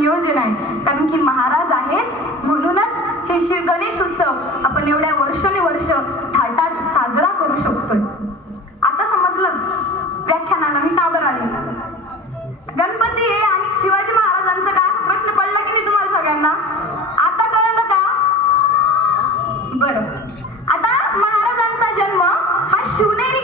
नियोजन आहे. कारण की महाराज आहेत म्हणूनच हे श्री गणेश उत्सव आपण एवढ्या वर्षानुवर्ष थाटात साजरा करू शकतोय. आता समजलं? व्याख्यानाला मी काबर आले? गणपती हे आणि शिवाजी महाराजांचा काय प्रश्न पडला की नाही तुम्हाला सगळ्यांना? आता कळलं का? बर. आता महाराजांचा जन्म हा शिवनेरी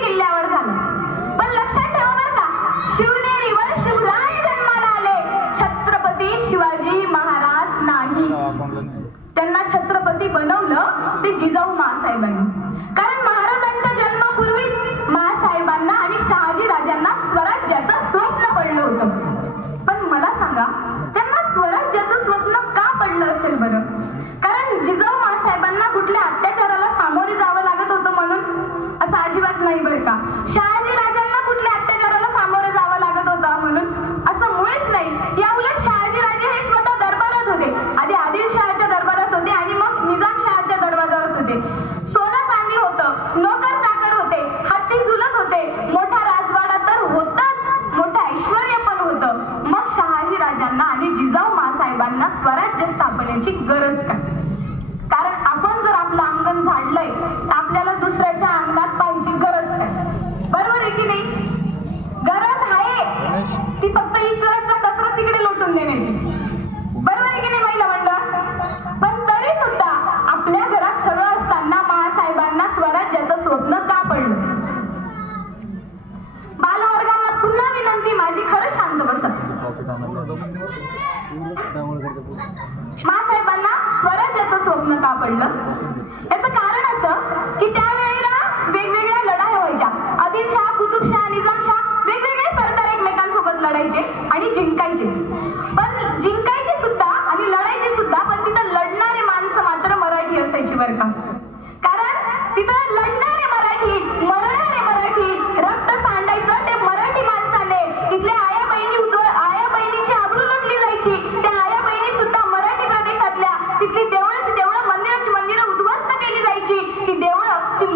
शाळेत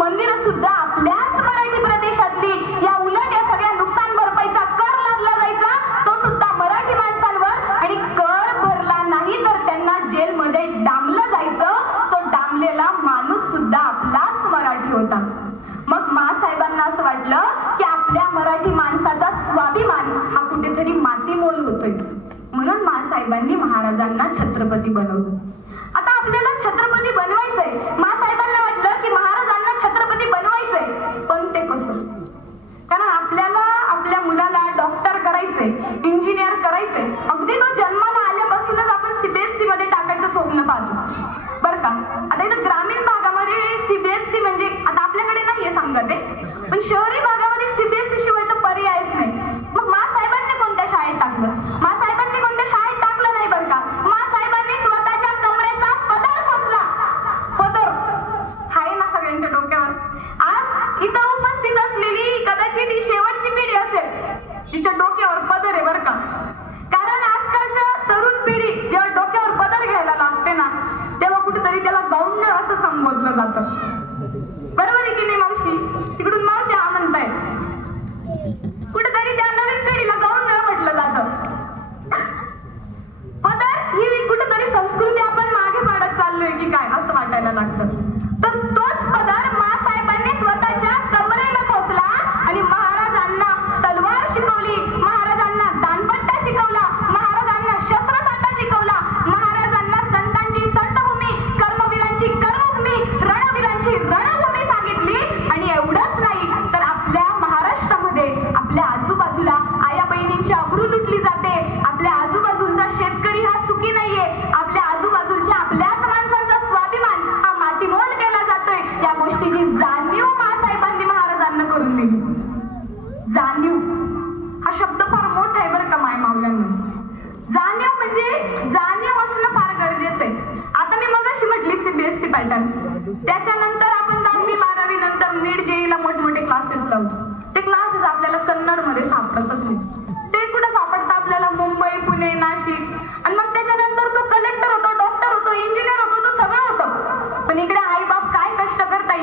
मंदिरं सुद्धा आपल्याच मराठी प्रदेशातली या उलट या सगळ्या नुकसान भरपाईचा कर लागला जायचा तो सुद्धा मराठी माणसांवर. आणि कर भरला नाही तर त्यांना जेलमध्ये डांबलं जायचं. तो डांबलेला माणूस सुद्धा आपलाच मराठी होता. मग मासाहेबांना असं वाटलं की आपल्या मराठी माणसाचा स्वाभिमान हा कुठेतरी मातीमोल होतोय. म्हणून मासाहेबांनी महाराजांना छत्रपती बनवलं. But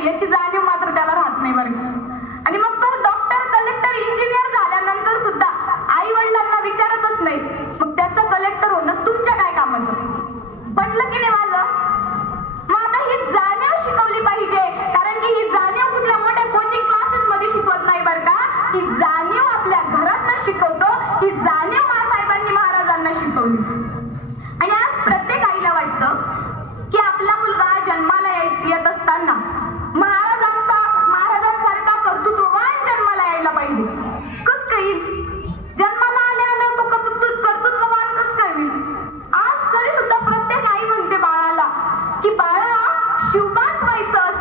eczanem soy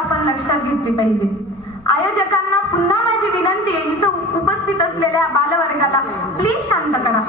आपण लक्षात घेतली पाहिजे. आयोजकांना पुन्हा माझी विनंती आहे इथं उपस्थित असलेल्या बालवर्गाला प्लीज शांत करा.